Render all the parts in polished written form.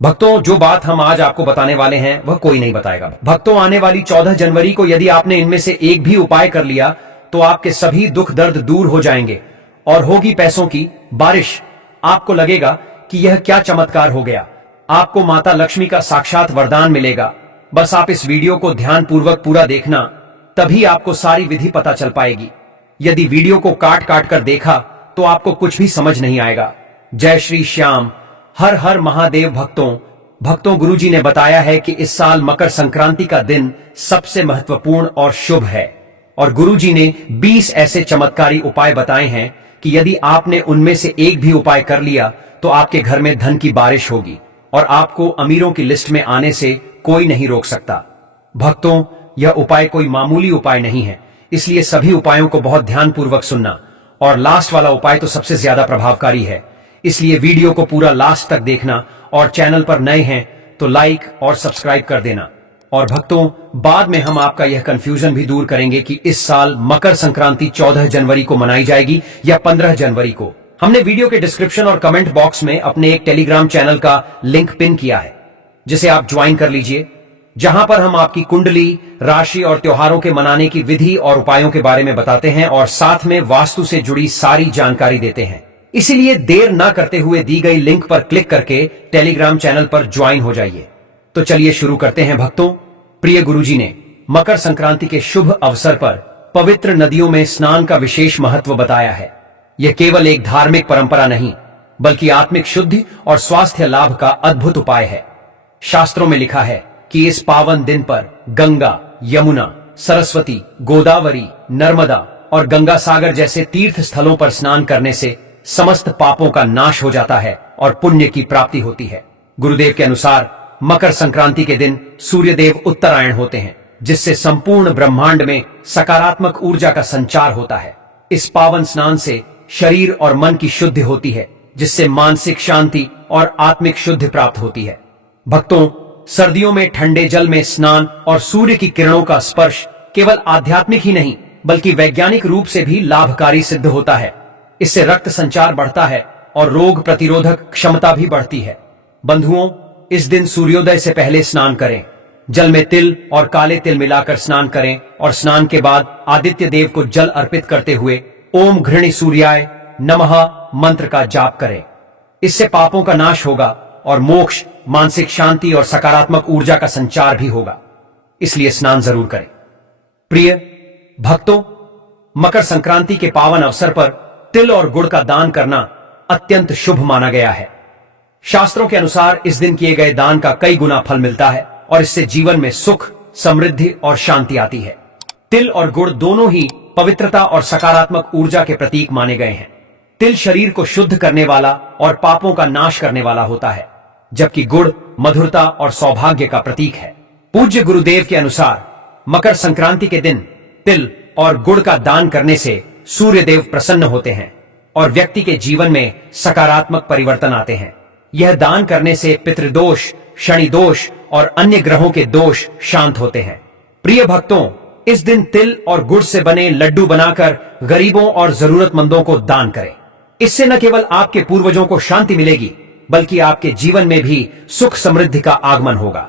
भक्तों, जो बात हम आज आपको बताने वाले हैं वह कोई नहीं बताएगा। भक्तों, आने वाली 14 जनवरी को यदि आपने इनमें से एक भी उपाय कर लिया तो आपके सभी दुख दर्द दूर हो जाएंगे और होगी पैसों की बारिश। आपको लगेगा कि यह क्या चमत्कार हो गया। आपको माता लक्ष्मी का साक्षात वरदान मिलेगा। बस आप इस वीडियो को ध्यानपूर्वक पूरा देखना, तभी आपको सारी विधि पता चल पाएगी। यदि वीडियो को काट काट कर देखा तो आपको कुछ भी समझ नहीं आएगा। जय श्री श्याम, हर हर महादेव। भक्तों, गुरुजी ने बताया है कि इस साल मकर संक्रांति का दिन सबसे महत्वपूर्ण और शुभ है और गुरुजी ने 20 ऐसे चमत्कारी उपाय बताए हैं कि यदि आपने उनमें से एक भी उपाय कर लिया तो आपके घर में धन की बारिश होगी और आपको अमीरों की लिस्ट में आने से कोई नहीं रोक सकता। भक्तों, यह उपाय कोई मामूली उपाय नहीं है, इसलिए सभी उपायों को बहुत ध्यानपूर्वक सुनना और लास्ट वाला उपाय तो सबसे ज्यादा प्रभावकारी है, इसलिए वीडियो को पूरा लास्ट तक देखना और चैनल पर नए हैं तो लाइक और सब्सक्राइब कर देना। और भक्तों, बाद में हम आपका यह कंफ्यूजन भी दूर करेंगे कि इस साल मकर संक्रांति 14 जनवरी को मनाई जाएगी या 15 जनवरी को। हमने वीडियो के डिस्क्रिप्शन और कमेंट बॉक्स में अपने एक टेलीग्राम चैनल का लिंक पिन किया है, जिसे आप ज्वाइन कर लीजिए, जहां पर हम आपकी कुंडली, राशि और त्योहारों के मनाने की विधि और उपायों के बारे में बताते हैं और साथ में वास्तु से जुड़ी सारी जानकारी देते हैं। इसीलिए देर ना करते हुए दी गई लिंक पर क्लिक करके टेलीग्राम चैनल पर ज्वाइन हो जाइए। तो चलिए शुरू करते हैं। भक्तों, प्रिय गुरुजी ने मकर संक्रांति के शुभ अवसर पर पवित्र नदियों में स्नान का विशेष महत्व बताया है। यह केवल एक धार्मिक परंपरा नहीं, बल्कि आत्मिक शुद्धि और स्वास्थ्य लाभ का अद्भुत उपाय है। शास्त्रों में लिखा है कि इस पावन दिन पर गंगा, यमुना, सरस्वती, गोदावरी, नर्मदा और गंगा सागर जैसे तीर्थ स्थलों पर स्नान करने से समस्त पापों का नाश हो जाता है और पुण्य की प्राप्ति होती है। गुरुदेव के अनुसार मकर संक्रांति के दिन सूर्यदेव उत्तरायण होते हैं, जिससे संपूर्ण ब्रह्मांड में सकारात्मक ऊर्जा का संचार होता है। इस पावन स्नान से शरीर और मन की शुद्धि होती है, जिससे मानसिक शांति और आत्मिक शुद्धि प्राप्त होती है। भक्तों, सर्दियों में ठंडे जल में स्नान और सूर्य की किरणों का स्पर्श केवल आध्यात्मिक ही नहीं, बल्कि वैज्ञानिक रूप से भी लाभकारी सिद्ध होता है। इससे रक्त संचार बढ़ता है और रोग प्रतिरोधक क्षमता भी बढ़ती है। बंधुओं, इस दिन सूर्योदय से पहले स्नान करें। जल में तिल और काले तिल मिलाकर स्नान करें और स्नान के बाद आदित्य देव को जल अर्पित करते हुए ओम घृणी सूर्याय नमः मंत्र का जाप करें। इससे पापों का नाश होगा और मोक्ष, मानसिक शांति और सकारात्मक ऊर्जा का संचार भी होगा, इसलिए स्नान जरूर करें। प्रिय भक्तों, मकर संक्रांति के पावन अवसर पर तिल और गुड़ का दान करना अत्यंत शुभ माना गया है। शास्त्रों के अनुसार इस दिन किए गए दान का कई गुना फल मिलता है और इससे जीवन में सुख, समृद्धि और शांति आती है। तिल और गुड़ दोनों ही पवित्रता और सकारात्मक ऊर्जा के प्रतीक माने गए हैं। तिल शरीर को शुद्ध करने वाला और पापों का नाश करने वाला होता है, जबकि गुड़ मधुरता और सौभाग्य का प्रतीक है। पूज्य गुरुदेव के अनुसार मकर संक्रांति के दिन तिल और गुड़ का दान करने से सूर्यदेव प्रसन्न होते हैं और व्यक्ति के जीवन में सकारात्मक परिवर्तन आते हैं। यह दान करने से पितृदोष, शनि दोष और अन्य ग्रहों के दोष शांत होते हैं। प्रिय भक्तों, इस दिन तिल और गुड़ से बने लड्डू बनाकर गरीबों और जरूरतमंदों को दान करें। इससे न केवल आपके पूर्वजों को शांति मिलेगी, बल्कि आपके जीवन में भी सुख समृद्धि का आगमन होगा।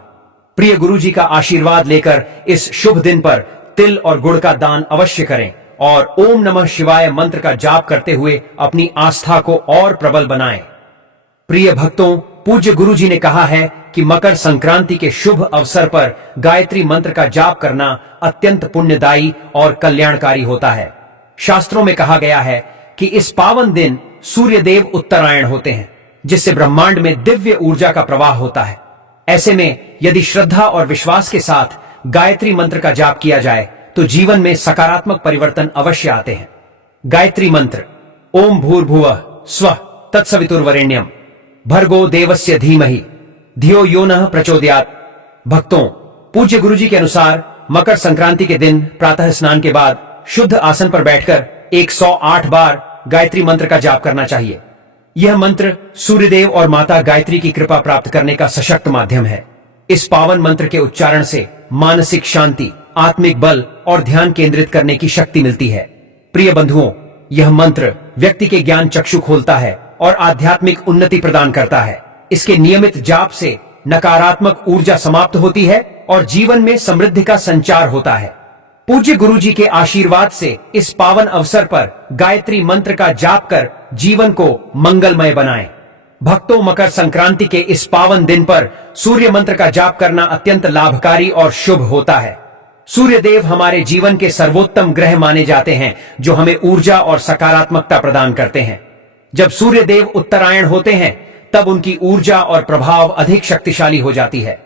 प्रिय गुरुजी का आशीर्वाद लेकर इस शुभ दिन पर तिल और गुड़ का दान अवश्य करें और ओम नमः शिवाय मंत्र का जाप करते हुए अपनी आस्था को और प्रबल बनाएं। प्रिय भक्तों, पूज्य गुरुजी ने कहा है कि मकर संक्रांति के शुभ अवसर पर गायत्री मंत्र का जाप करना अत्यंत पुण्यदायी और कल्याणकारी होता है। शास्त्रों में कहा गया है कि इस पावन दिन सूर्यदेव उत्तरायण होते हैं, जिससे ब्रह्मांड में दिव्य ऊर्जा का प्रवाह होता है। ऐसे में यदि श्रद्धा और विश्वास के साथ गायत्री मंत्र का जाप किया जाए तो जीवन में सकारात्मक परिवर्तन अवश्य आते हैं। गायत्री मंत्र: ओम भूर्भुवः स्वः तत्सवितुर्वरेण्यम भर्गो देवस्य धीमहि धियो यो नः प्रचोदयात्। भक्तों, पूज्य गुरुजी के अनुसार मकर संक्रांति के दिन प्रातः स्नान के बाद शुद्ध आसन पर बैठकर 108 बार गायत्री मंत्र का जाप करना चाहिए। यह मंत्र सूर्यदेव और माता गायत्री की कृपा प्राप्त करने का सशक्त माध्यम है। इस पावन मंत्र के उच्चारण से मानसिक शांति, आत्मिक बल और ध्यान केंद्रित करने की शक्ति मिलती है। प्रिय बंधुओं, यह मंत्र व्यक्ति के ज्ञान चक्षु खोलता है और आध्यात्मिक उन्नति प्रदान करता है। इसके नियमित जाप से नकारात्मक ऊर्जा समाप्त होती है और जीवन में समृद्धि का संचार होता है। पूज्य गुरुजी के आशीर्वाद से इस पावन अवसर पर गायत्री मंत्र का जाप कर जीवन को मंगलमय बनाएं। भक्तों, मकर संक्रांति के इस पावन दिन पर सूर्य मंत्र का जाप करना अत्यंत लाभकारी और शुभ होता है। सूर्य देव हमारे जीवन के सर्वोत्तम ग्रह माने जाते हैं, जो हमें ऊर्जा और सकारात्मकता प्रदान करते हैं। जब सूर्य देव उत्तरायण होते हैं, तब उनकी ऊर्जा और प्रभाव अधिक शक्तिशाली हो जाती है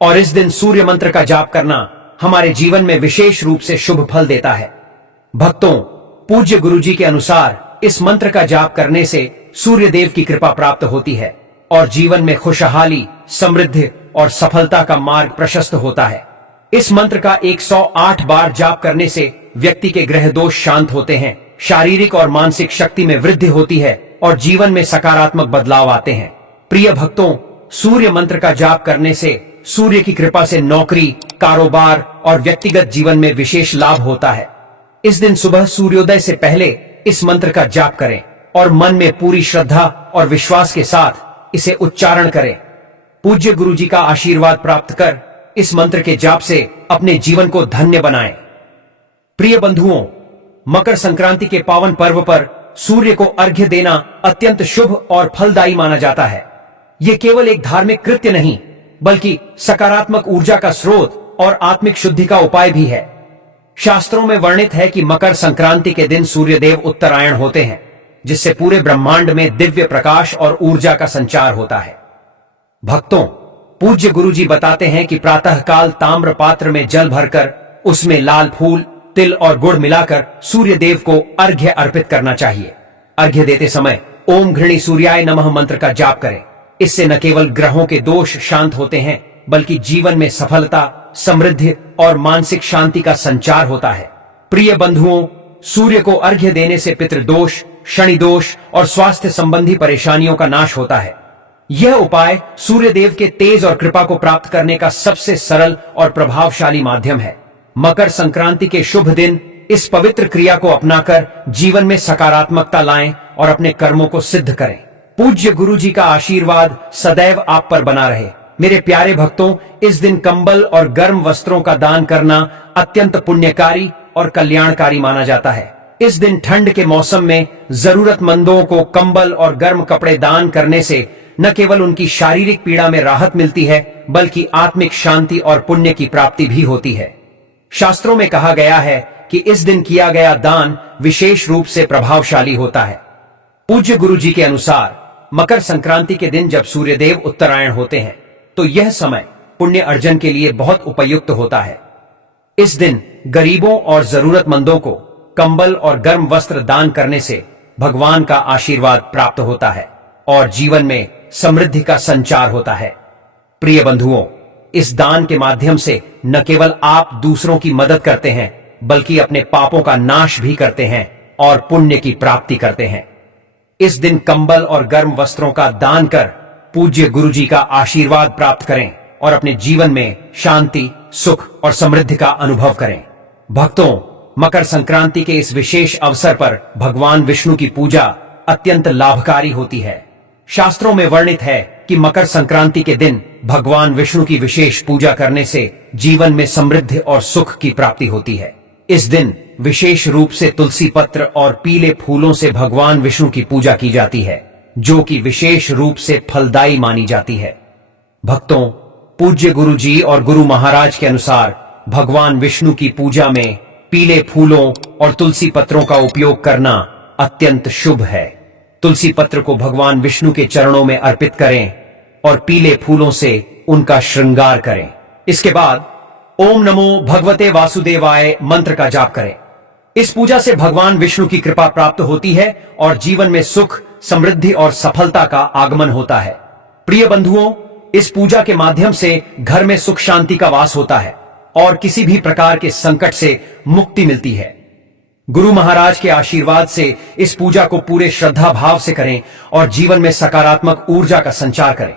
और इस दिन सूर्य मंत्र का जाप करना हमारे जीवन में विशेष रूप से शुभ फल देता है। भक्तों, पूज्य गुरुजी के अनुसार इस मंत्र का जाप करने से सूर्य देव की कृपा प्राप्त होती है और जीवन में खुशहाली, समृद्धि और सफलता का मार्ग प्रशस्त होता है। इस मंत्र का 108 बार जाप करने से व्यक्ति के ग्रह दोष शांत होते हैं, शारीरिक और मानसिक शक्ति में वृद्धि होती है और जीवन में सकारात्मक बदलाव आते हैं। प्रिय भक्तों, सूर्य मंत्र का जाप करने से सूर्य की कृपा से नौकरी, कारोबार और व्यक्तिगत जीवन में विशेष लाभ होता है। इस दिन सुबह सूर्योदय से पहले इस मंत्र का जाप करें और मन में पूरी श्रद्धा और विश्वास के साथ इसे उच्चारण करें। पूज्य गुरुजी का आशीर्वाद प्राप्त कर इस मंत्र के जाप से अपने जीवन को धन्य बनाएं। प्रिय बंधुओं, मकर संक्रांति के पावन पर्व पर सूर्य को अर्घ्य देना अत्यंत शुभ और फलदायी माना जाता है। यह केवल एक धार्मिक कृत्य नहीं, बल्कि सकारात्मक ऊर्जा का स्रोत और आत्मिक शुद्धि का उपाय भी है। शास्त्रों में वर्णित है कि मकर संक्रांति के दिन सूर्यदेव उत्तरायण होते हैं, जिससे पूरे ब्रह्मांड में दिव्य प्रकाश और ऊर्जा का संचार होता है। भक्तों, पूज्य गुरुजी बताते हैं कि प्रातःकाल ताम्र पात्र में जल भरकर उसमें लाल फूल, तिल और गुड़ मिलाकर सूर्य देव को अर्घ्य अर्पित करना चाहिए। अर्घ्य देते समय ओम घृणी सूर्याय नमः मंत्र का जाप करें। इससे न केवल ग्रहों के दोष शांत होते हैं, बल्कि जीवन में सफलता, समृद्धि और मानसिक शांति का संचार होता है। प्रिय बंधुओं, सूर्य को अर्घ्य देने से पितृदोष, शनि दोष और स्वास्थ्य संबंधी परेशानियों का नाश होता है। यह उपाय सूर्य देव के तेज और कृपा को प्राप्त करने का सबसे सरल और प्रभावशाली माध्यम है। मकर संक्रांति के शुभ दिन इस पवित्र क्रिया को अपनाकर जीवन में सकारात्मकता लाएं और अपने कर्मों को सिद्ध करें। पूज्य गुरुजी का आशीर्वाद सदैव आप पर बना रहे। मेरे प्यारे भक्तों, इस दिन कंबल और गर्म वस्त्रों का दान करना अत्यंत पुण्यकारी और कल्याणकारी माना जाता है। इस दिन ठंड के मौसम में जरूरतमंदों को कंबल और गर्म कपड़े दान करने से न केवल उनकी शारीरिक पीड़ा में राहत मिलती है, बल्कि आत्मिक शांति और पुण्य की प्राप्ति भी होती है। शास्त्रों में कहा गया है कि इस दिन किया गया दान विशेष रूप से प्रभावशाली होता है। पूज्य गुरुजी के अनुसार मकर संक्रांति के दिन जब सूर्यदेव उत्तरायण होते हैं, तो यह समय पुण्य अर्जन के लिए बहुत उपयुक्त होता है। इस दिन गरीबों और जरूरतमंदों को कंबल और गर्म वस्त्र दान करने से भगवान का आशीर्वाद प्राप्त होता है और जीवन में समृद्धि का संचार होता है। प्रिय बंधुओं, इस दान के माध्यम से न केवल आप दूसरों की मदद करते हैं, बल्कि अपने पापों का नाश भी करते हैं और पुण्य की प्राप्ति करते हैं। इस दिन कंबल और गर्म वस्त्रों का दान कर पूज्य गुरुजी का आशीर्वाद प्राप्त करें और अपने जीवन में शांति, सुख और समृद्धि का अनुभव करें। भक्तों, मकर संक्रांति के इस विशेष अवसर पर भगवान विष्णु की पूजा अत्यंत लाभकारी होती है। शास्त्रों में वर्णित है कि मकर संक्रांति के दिन भगवान विष्णु की विशेष पूजा करने से जीवन में समृद्धि और सुख की प्राप्ति होती है। इस दिन विशेष रूप से तुलसी पत्र और पीले फूलों से भगवान विष्णु की पूजा की जाती है, जो कि विशेष रूप से फलदायी मानी जाती है। भक्तों, पूज्य गुरुजी और गुरु महाराज के अनुसार भगवान विष्णु की पूजा में पीले फूलों और तुलसी पत्रों का उपयोग करना अत्यंत शुभ है। तुलसी पत्र को भगवान विष्णु के चरणों में अर्पित करें और पीले फूलों से उनका श्रृंगार करें। इसके बाद ओम नमो भगवते वासुदेवाय मंत्र का जाप करें। इस पूजा से भगवान विष्णु की कृपा प्राप्त होती है और जीवन में सुख, समृद्धि और सफलता का आगमन होता है। प्रिय बंधुओं, इस पूजा के माध्यम से घर में सुख शांति का वास होता है और किसी भी प्रकार के संकट से मुक्ति मिलती है। गुरु महाराज के आशीर्वाद से इस पूजा को पूरे श्रद्धा भाव से करें और जीवन में सकारात्मक ऊर्जा का संचार करें।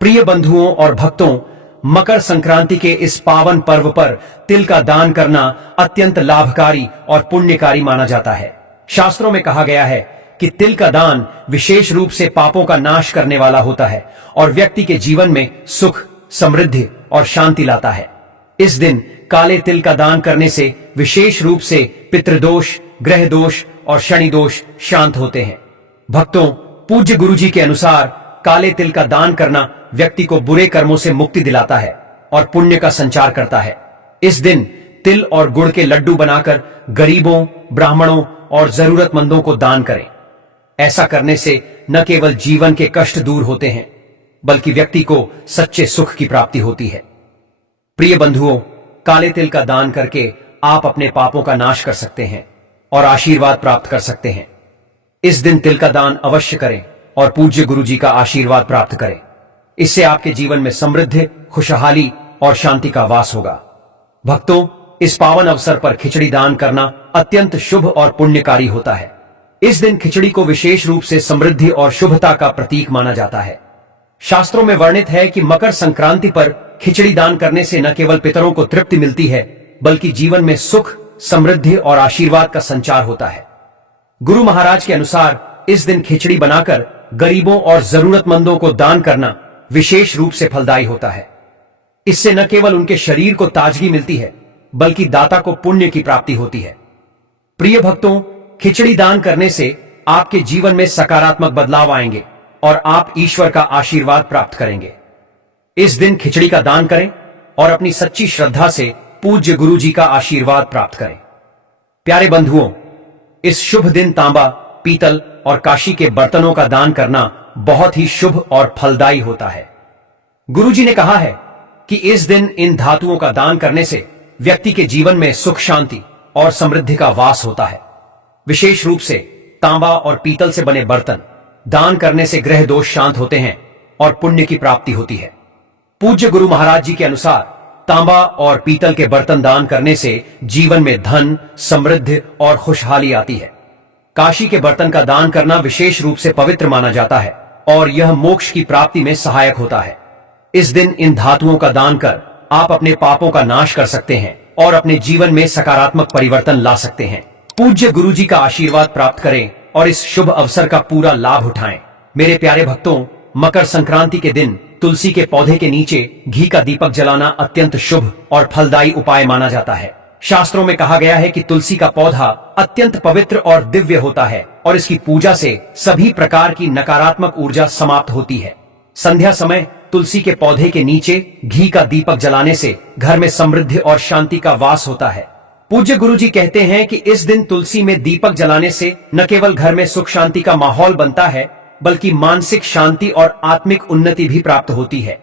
प्रिय बंधुओं और भक्तों, मकर संक्रांति के इस पावन पर्व पर तिल का दान करना अत्यंत लाभकारी और पुण्यकारी माना जाता है। शास्त्रों में कहा गया है कि तिल का दान विशेष रूप से पापों का नाश करने वाला होता है और व्यक्ति के जीवन में सुख, समृद्धि और शांति लाता है। इस दिन काले तिल का दान करने से विशेष रूप से पितृदोष, ग्रह दोष और शनि दोष शांत होते हैं। भक्तों, पूज्य गुरुजी के अनुसार काले तिल का दान करना व्यक्ति को बुरे कर्मों से मुक्ति दिलाता है और पुण्य का संचार करता है। इस दिन तिल और गुड़ के लड्डू बनाकर गरीबों, ब्राह्मणों और जरूरतमंदों को दान करें। ऐसा करने से न केवल जीवन के कष्ट दूर होते हैं, बल्कि व्यक्ति को सच्चे सुख की प्राप्ति होती है। प्रिय बंधुओं, काले तिल का दान करके आप अपने पापों का नाश कर सकते हैं और आशीर्वाद प्राप्त कर सकते हैं। इस दिन तिल का दान अवश्य करें और पूज्य गुरुजी का आशीर्वाद प्राप्त करें। इससे आपके जीवन में समृद्धि, खुशहाली और शांति का वास होगा। भक्तों, इस पावन अवसर पर खिचड़ी दान करना अत्यंत शुभ और पुण्यकारी होता है। इस दिन खिचड़ी को विशेष रूप से समृद्धि और शुभता का प्रतीक माना जाता है। शास्त्रों में वर्णित है कि मकर संक्रांति पर खिचड़ी दान करने से न केवल पितरों को तृप्ति मिलती है, बल्कि जीवन में सुख, समृद्धि और आशीर्वाद का संचार होता है। गुरु महाराज के अनुसार इस दिन खिचड़ी बनाकर गरीबों और जरूरतमंदों को दान करना विशेष रूप से फलदायी होता है। इससे न केवल उनके शरीर को ताजगी मिलती है, बल्कि दाता को पुण्य की प्राप्ति होती है। प्रिय भक्तों, खिचड़ी दान करने से आपके जीवन में सकारात्मक बदलाव आएंगे और आप ईश्वर का आशीर्वाद प्राप्त करेंगे। इस दिन खिचड़ी का दान करें और अपनी सच्ची श्रद्धा से पूज्य गुरु जी का आशीर्वाद प्राप्त करें। प्यारे बंधुओं, इस शुभ दिन तांबा, पीतल और काशी के बर्तनों का दान करना बहुत ही शुभ और फलदायी होता है। गुरु जी ने कहा है कि इस दिन इन धातुओं का दान करने से व्यक्ति के जीवन में सुख, शांति और समृद्धि का वास होता है। विशेष रूप से तांबा और पीतल से बने बर्तन दान करने से ग्रह दोष शांत होते हैं और पुण्य की प्राप्ति होती है। पूज्य गुरु महाराज जी के अनुसार तांबा और पीतल के बर्तन दान करने से जीवन में धन, समृद्धि और खुशहाली आती है। काशी के बर्तन का दान करना विशेष रूप से पवित्र माना जाता है और यह मोक्ष की प्राप्ति में सहायक होता है। इस दिन इन धातुओं का दान कर आप अपने पापों का नाश कर सकते हैं और अपने जीवन में सकारात्मक परिवर्तन ला सकते हैं। पूज्य गुरु जी का आशीर्वाद प्राप्त करें और इस शुभ अवसर का पूरा लाभ उठाएं। मेरे प्यारे भक्तों, मकर संक्रांति के दिन तुलसी के पौधे के नीचे घी का दीपक जलाना अत्यंत शुभ और फलदायी उपाय माना जाता है। शास्त्रों में कहा गया है कि तुलसी का पौधा अत्यंत पवित्र और दिव्य होता है और इसकी पूजा से सभी प्रकार की नकारात्मक ऊर्जा समाप्त होती है। संध्या समय तुलसी के पौधे के नीचे घी का दीपक जलाने से घर में समृद्धि और शांति का वास होता है। पूज्य गुरु जी कहते हैं कि इस दिन तुलसी में दीपक जलाने से न केवल घर में सुख शांति का माहौल बनता है, बल्कि मानसिक शांति और आत्मिक उन्नति भी प्राप्त होती है।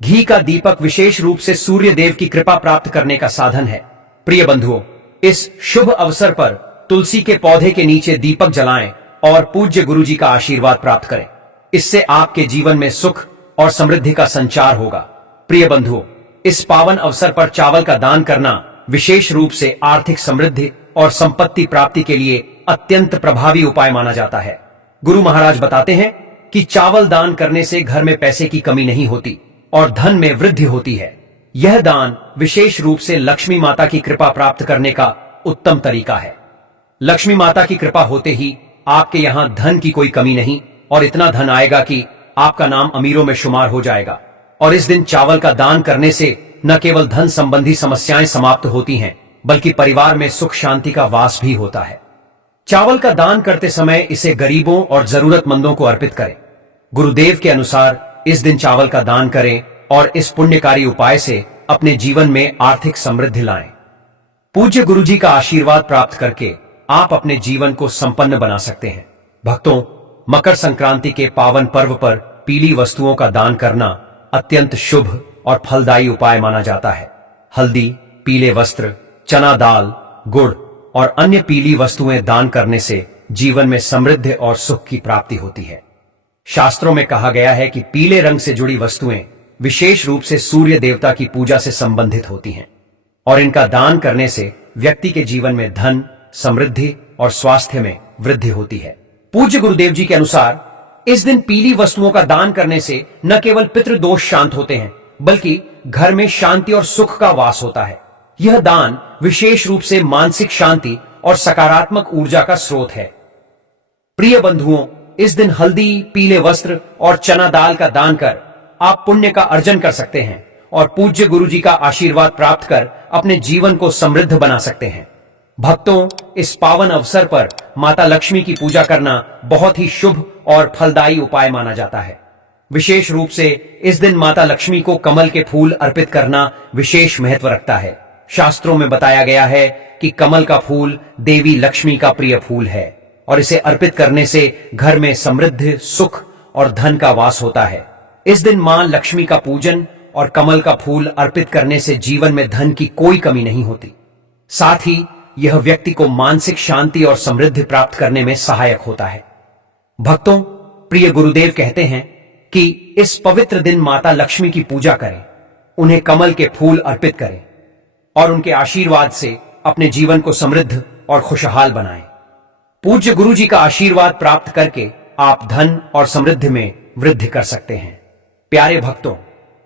घी का दीपक विशेष रूप से सूर्य देव की कृपा प्राप्त करने का साधन है। प्रिय बंधुओं, इस शुभ अवसर पर तुलसी के पौधे के नीचे दीपक जलाएं और पूज्य गुरु जी का आशीर्वाद प्राप्त करें। इससे आपके जीवन में सुख और समृद्धि का संचार होगा। प्रिय बंधुओं, इस पावन अवसर पर चावल का दान करना विशेष रूप से आर्थिक समृद्धि और संपत्ति प्राप्ति के लिए अत्यंत प्रभावी उपाय माना जाता है। गुरु महाराज बताते हैं कि चावल दान करने से घर में पैसे की कमी नहीं होती और धन में वृद्धि होती है। यह दान विशेष रूप से लक्ष्मी माता की कृपा प्राप्त करने का उत्तम तरीका है। लक्ष्मी माता की कृपा होते ही आपके यहां धन की कोई कमी नहीं और इतना धन आएगा कि आपका नाम अमीरों में शुमार हो जाएगा। और इस दिन चावल का दान करने से न केवल धन संबंधी समस्याएं समाप्त होती हैं, बल्कि परिवार में सुख शांति का वास भी होता है। चावल का दान करते समय इसे गरीबों और जरूरतमंदों को अर्पित करें। गुरुदेव के अनुसार इस दिन चावल का दान करें और इस पुण्यकारी उपाय से अपने जीवन में आर्थिक समृद्धि लाएं। पूज्य गुरु जी का आशीर्वाद प्राप्त करके आप अपने जीवन को संपन्न बना सकते हैं। भक्तों, मकर संक्रांति के पावन पर्व पर पीली वस्तुओं का दान करना अत्यंत शुभ और फलदायी उपाय माना जाता है। हल्दी, पीले वस्त्र, चना दाल, गुड़ और अन्य पीली वस्तुएं दान करने से जीवन में समृद्धि और सुख की प्राप्ति होती है। शास्त्रों में कहा गया है कि पीले रंग से जुड़ी वस्तुएं विशेष रूप से सूर्य देवता की पूजा से संबंधित होती हैं और इनका दान करने से व्यक्ति के जीवन में धन, समृद्धि और स्वास्थ्य में वृद्धि होती है। पूज्य गुरुदेव जी के अनुसार इस दिन पीली वस्तुओं का दान करने से न केवल पितृदोष शांत होते हैं, बल्कि घर में शांति और सुख का वास होता है। यह दान विशेष रूप से मानसिक शांति और सकारात्मक ऊर्जा का स्रोत है। प्रिय बंधुओं, इस दिन हल्दी, पीले वस्त्र और चना दाल का दान कर आप पुण्य का अर्जन कर सकते हैं और पूज्य गुरु जी का आशीर्वाद प्राप्त कर अपने जीवन को समृद्ध बना सकते हैं। भक्तों, इस पावन अवसर पर माता लक्ष्मी की पूजा करना बहुत ही शुभ और फलदायी उपाय माना जाता है। विशेष रूप से इस दिन माता लक्ष्मी को कमल के फूल अर्पित करना विशेष महत्व रखता है। शास्त्रों में बताया गया है कि कमल का फूल देवी लक्ष्मी का प्रिय फूल है और इसे अर्पित करने से घर में समृद्धि, सुख और धन का वास होता है। इस दिन मां लक्ष्मी का पूजन और कमल का फूल अर्पित करने से जीवन में धन की कोई कमी नहीं होती। साथ ही यह व्यक्ति को मानसिक शांति और समृद्धि प्राप्त करने में सहायक होता है। भक्तों, प्रिय गुरुदेव कहते हैं कि इस पवित्र दिन माता लक्ष्मी की पूजा करें, उन्हें कमल के फूल अर्पित करें और उनके आशीर्वाद से अपने जीवन को समृद्ध और खुशहाल बनाएं। पूज्य गुरु जी का आशीर्वाद प्राप्त करके आप धन और समृद्धि में वृद्धि कर सकते हैं। प्यारे भक्तों,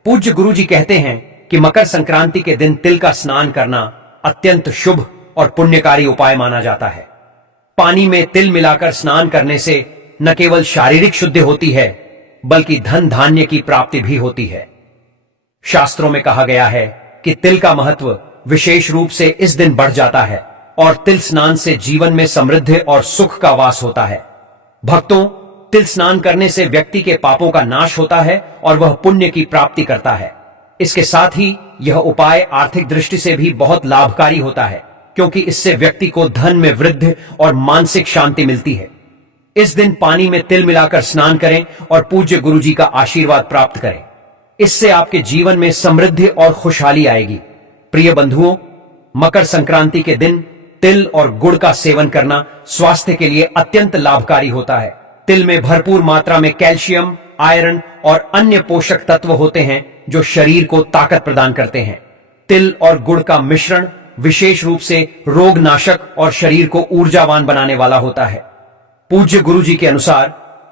पूज्य गुरु जी कहते हैं कि मकर संक्रांति के दिन तिल का स्नान करना अत्यंत शुभ और पुण्यकारी उपाय माना जाता है। पानी में तिल मिलाकर स्नान करने से न केवल शारीरिक शुद्धि होती है, बल्कि धन धान्य की प्राप्ति भी होती है। शास्त्रों में कहा गया है कि तिल का महत्व विशेष रूप से इस दिन बढ़ जाता है और तिल स्नान से जीवन में समृद्धि और सुख का वास होता है। भक्तों, तिल स्नान करने से व्यक्ति के पापों का नाश होता है और वह पुण्य की प्राप्ति करता है। इसके साथ ही यह उपाय आर्थिक दृष्टि से भी बहुत लाभकारी होता है, क्योंकि इससे व्यक्ति को धन में वृद्धि और मानसिक शांति मिलती है। इस दिन पानी में तिल मिलाकर स्नान करें और पूज्य गुरु जी का आशीर्वाद प्राप्त करें। इससे आपके जीवन में समृद्धि और खुशहाली आएगी। प्रिय बंधुओं, मकर संक्रांति के दिन तिल और गुड़ का सेवन करना स्वास्थ्य के लिए अत्यंत लाभकारी होता है। तिल में भरपूर मात्रा में कैल्शियम, आयरन और अन्य पोषक तत्व होते हैं जो शरीर को ताकत प्रदान करते हैं। तिल और गुड़ का मिश्रण विशेष रूप से रोगनाशक और शरीर को ऊर्जावान बनाने वाला होता है। पूज्य गुरु जी के अनुसार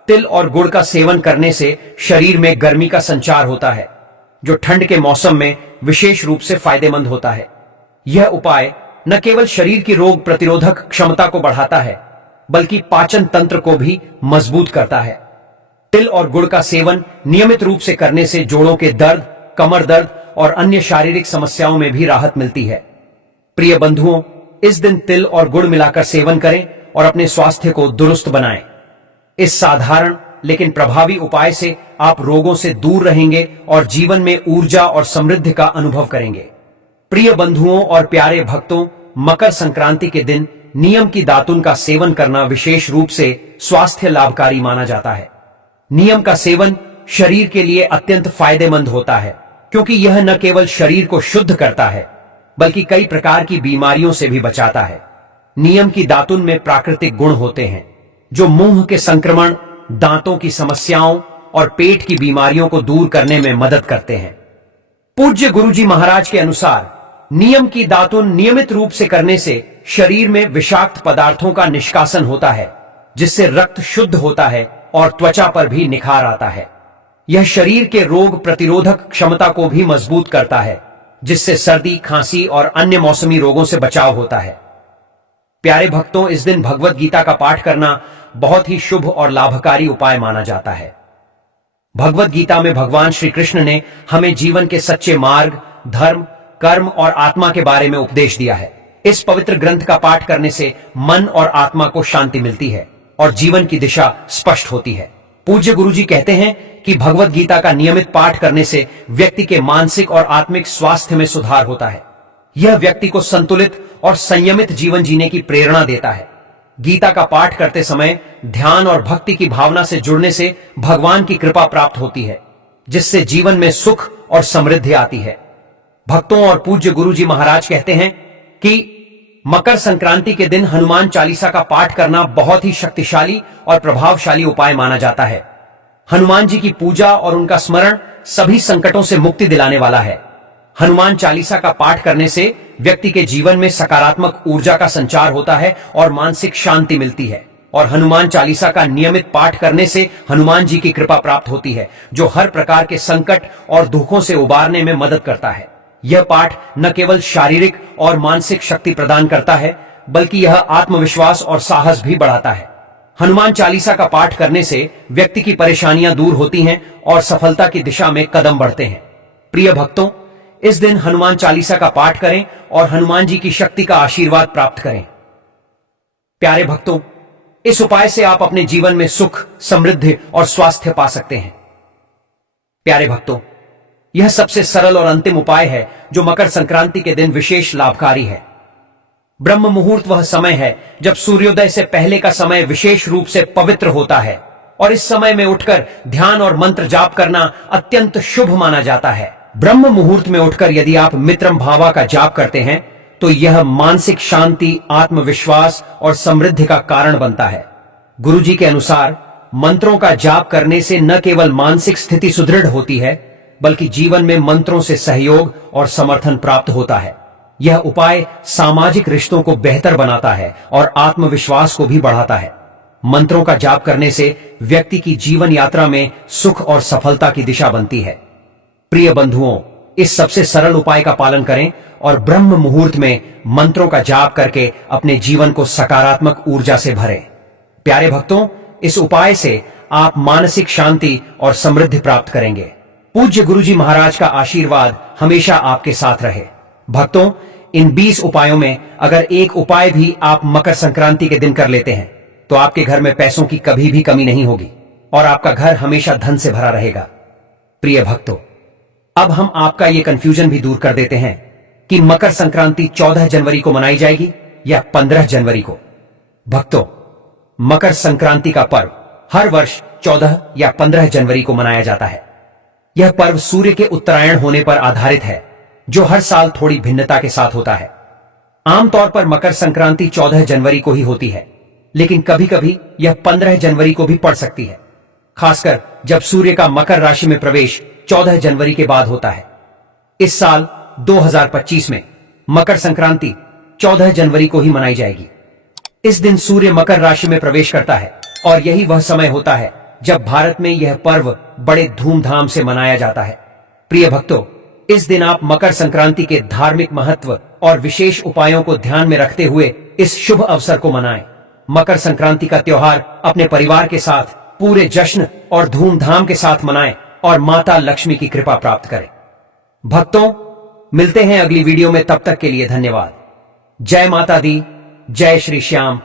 तिल और गुड़ का सेवन करने से शरीर में गर्मी का संचार होता है, जो ठंड के मौसम में विशेष रूप से फायदेमंद होता है। यह उपाय न केवल शरीर की रोग प्रतिरोधक क्षमता को बढ़ाता है, बल्कि पाचन तंत्र को भी मजबूत करता है। तिल और गुड़ का सेवन नियमित रूप से करने से जोड़ों के दर्द, कमर दर्द और अन्य शारीरिक समस्याओं में भी राहत मिलती है। प्रिय बंधुओं, इस दिन तिल और गुड़ मिलाकर सेवन करें और अपने स्वास्थ्य को दुरुस्त बनाएं। इस साधारण लेकिन प्रभावी उपाय से आप रोगों से दूर रहेंगे और जीवन में ऊर्जा और समृद्धि का अनुभव करेंगे। प्रिय बंधुओं और प्यारे भक्तों, मकर संक्रांति के दिन नीम की दातुन का सेवन करना विशेष रूप से स्वास्थ्य लाभकारी माना जाता है। नीम का सेवन शरीर के लिए अत्यंत फायदेमंद होता है, क्योंकि यह न केवल शरीर को शुद्ध करता है, बल्कि कई प्रकार की बीमारियों से भी बचाता है। नीम की दातुन में प्राकृतिक गुण होते हैं जो मुंह के संक्रमण, दांतों की समस्याओं और पेट की बीमारियों को दूर करने में मदद करते हैं। पूज्य गुरुजी महाराज के अनुसार नीम की दातुन नियमित रूप से करने से शरीर में विषाक्त पदार्थों का निष्कासन होता है, जिससे रक्त शुद्ध होता है और त्वचा पर भी निखार आता है। यह शरीर के रोग प्रतिरोधक क्षमता को भी मजबूत करता है, जिससे सर्दी, खांसी और अन्य मौसमी रोगों से बचाव होता है। प्यारे भक्तों, इस दिन भगवत गीता का पाठ करना बहुत ही शुभ और लाभकारी उपाय माना जाता है। भगवत गीता में भगवान श्री कृष्ण ने हमें जीवन के सच्चे मार्ग, धर्म, कर्म और आत्मा के बारे में उपदेश दिया है। इस पवित्र ग्रंथ का पाठ करने से मन और आत्मा को शांति मिलती है और जीवन की दिशा स्पष्ट होती है। पूज्य गुरुजी कहते हैं कि भगवत गीता का नियमित पाठ करने से व्यक्ति के मानसिक और आत्मिक स्वास्थ्य में सुधार होता है। यह व्यक्ति को संतुलित और संयमित जीवन जीने की प्रेरणा देता है। गीता का पाठ करते समय ध्यान और भक्ति की भावना से जुड़ने से भगवान की कृपा प्राप्त होती है, जिससे जीवन में सुख और समृद्धि आती है। भक्तों और पूज्य गुरुजी महाराज कहते हैं कि मकर संक्रांति के दिन हनुमान चालीसा का पाठ करना बहुत ही शक्तिशाली और प्रभावशाली उपाय माना जाता है। हनुमान जी की पूजा और उनका स्मरण सभी संकटों से मुक्ति दिलाने वाला है। हनुमान चालीसा का पाठ करने से व्यक्ति के जीवन में सकारात्मक ऊर्जा का संचार होता है और मानसिक शांति मिलती है। और हनुमान चालीसा का नियमित पाठ करने से हनुमान जी की कृपा प्राप्त होती है, जो हर प्रकार के संकट और दुखों से उबारने में मदद करता है। यह पाठ न केवल शारीरिक और मानसिक शक्ति प्रदान करता है, बल्कि यह आत्मविश्वास और साहस भी बढ़ाता है। हनुमान चालीसा का पाठ करने से व्यक्ति की परेशानियां दूर होती हैं और सफलता की दिशा में कदम बढ़ते हैं। प्रिय भक्तों, इस दिन हनुमान चालीसा का पाठ करें और हनुमान जी की शक्ति का आशीर्वाद प्राप्त करें। प्यारे भक्तों, इस उपाय से आप अपने जीवन में सुख, समृद्धि और स्वास्थ्य पा सकते हैं। प्यारे भक्तों, यह सबसे सरल और अंतिम उपाय है जो मकर संक्रांति के दिन विशेष लाभकारी है। ब्रह्म मुहूर्त वह समय है जब सूर्योदय से पहले का समय विशेष रूप से पवित्र होता है और इस समय में उठकर ध्यान और मंत्र जाप करना अत्यंत शुभ माना जाता है। ब्रह्म मुहूर्त में उठकर यदि आप मित्रम भावा का जाप करते हैं तो यह मानसिक शांति, आत्मविश्वास और समृद्धि का कारण बनता है। गुरुजी के अनुसार मंत्रों का जाप करने से न केवल मानसिक स्थिति सुदृढ़ होती है बल्कि जीवन में मंत्रों से सहयोग और समर्थन प्राप्त होता है। यह उपाय सामाजिक रिश्तों को बेहतर बनाता है और आत्मविश्वास को भी बढ़ाता है। मंत्रों का जाप करने से व्यक्ति की जीवन यात्रा में सुख और सफलता की दिशा बनती है। प्रिय बंधुओं, इस सबसे सरल उपाय का पालन करें और ब्रह्म मुहूर्त में मंत्रों का जाप करके अपने जीवन को सकारात्मक ऊर्जा से भरें। प्यारे भक्तों, इस उपाय से आप मानसिक शांति और समृद्धि प्राप्त करेंगे। पूज्य गुरुजी महाराज का आशीर्वाद हमेशा आपके साथ रहे। भक्तों, इन 20 उपायों में अगर एक उपाय भी आप मकर संक्रांति के दिन कर लेते हैं तो आपके घर में पैसों की कभी भी कमी नहीं होगी और आपका घर हमेशा धन से भरा रहेगा। प्रिय भक्तों, अब हम आपका यह कंफ्यूजन भी दूर कर देते हैं कि मकर संक्रांति 14 जनवरी को मनाई जाएगी या 15 जनवरी को। भक्तों, मकर संक्रांति का पर्व हर वर्ष 14 या 15 जनवरी को मनाया जाता है। यह पर्व सूर्य के उत्तरायण होने पर आधारित है जो हर साल थोड़ी भिन्नता के साथ होता है। आमतौर पर मकर संक्रांति 14 जनवरी को ही होती है, लेकिन कभी कभी यह 15 जनवरी को भी पड़ सकती है, खासकर जब सूर्य का मकर राशि में प्रवेश 14 जनवरी के बाद होता है। इस साल 2025 में मकर संक्रांति 14 जनवरी को ही मनाई जाएगी। इस दिन सूर्य मकर राशि में प्रवेश करता है और यही वह समय होता है जब भारत में यह पर्व बड़े धूमधाम से मनाया जाता है। प्रिय भक्तों, इस दिन आप मकर संक्रांति के धार्मिक महत्व और विशेष उपायों को ध्यान में रखते हुए इस शुभ अवसर को मनाएं। मकर संक्रांति का त्योहार अपने परिवार के साथ पूरे जश्न और धूमधाम के साथ मनाएं और माता लक्ष्मी की कृपा प्राप्त करें। भक्तों, मिलते हैं अगली वीडियो में, तब तक के लिए धन्यवाद। जय माता दी, जय श्री श्याम,